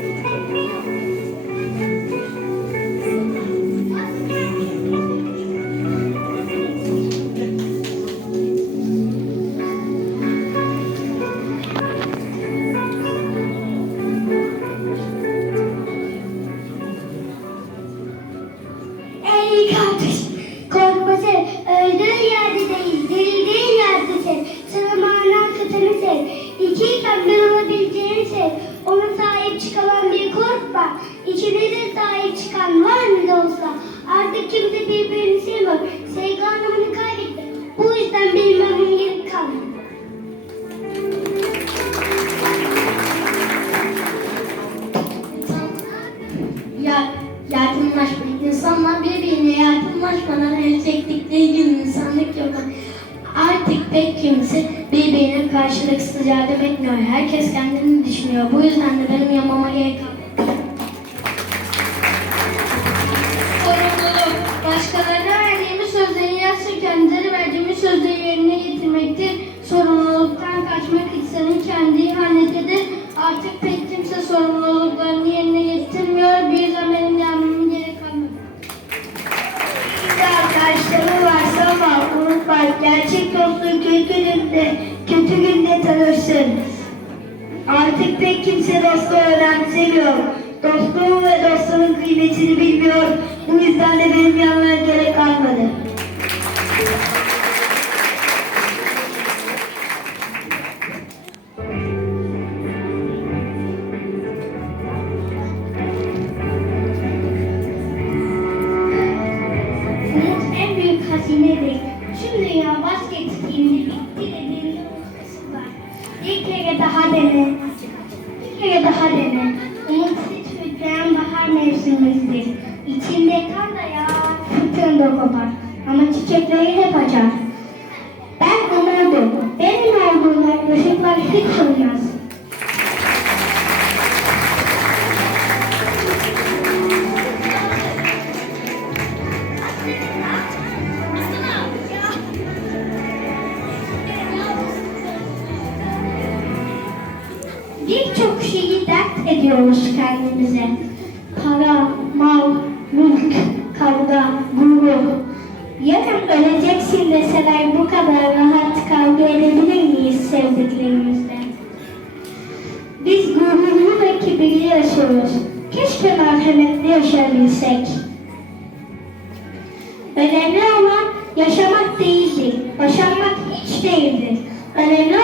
Okay. De sahip çıkan var mı da olsa. Artık kimse birbirini sevmiyor. Sevgi anlamını kaybetti. Bu yüzden benim ömrüm gerek kalmadı. Ya, yardımlaşma. İnsanlar birbirine yardımlaşmadan el çektikleri gün insanlık yok. Artık pek kimse birbirine karşılıksız yardım etmiyor. Herkes kendini düşünüyor. Bu yüzden de benim yapmama gerek yok. Sorumluluklarını yerine getirmiyor. Bir yüzden benim yardımım gerek kalmadı. Arkadaşlarım varsa ama unutma gerçek dostluğu kötü günde, kötü günde tanırsın. Artık pek kimse dostluğu önemsemiyor. Dostluğun ve dostluğun kıymetini bilmiyor. Bu yüzden de benim yanmaya gerek kalmadı. Büyük hazinedir. Tüm dünya vazgeçtiğinde bitti dediğinde umutsuzluk var. Bir kere daha dene. Bir kere daha dene. Umut hiç bitmeyen bahar mevsimimizdir. İçinde kan da yağar, fırtına da kopar. Ama çiçekleri hep açar. Ben umudum. Benim olduğum yaklaşıklar hiç olmaz. Birçok şeyi dert ediyoruz kendimize. Para, mal, mülk, kavga, gurur. Yarın öleceksin deseler bu kadar rahat kavga edebilir miyiz sevdiklerimizle? Biz gururlu ve kibirli yaşıyoruz. Keşke merhametli yaşayabilsek. Önemli olan yaşamak değildir, başarmak hiç değildir. Önemli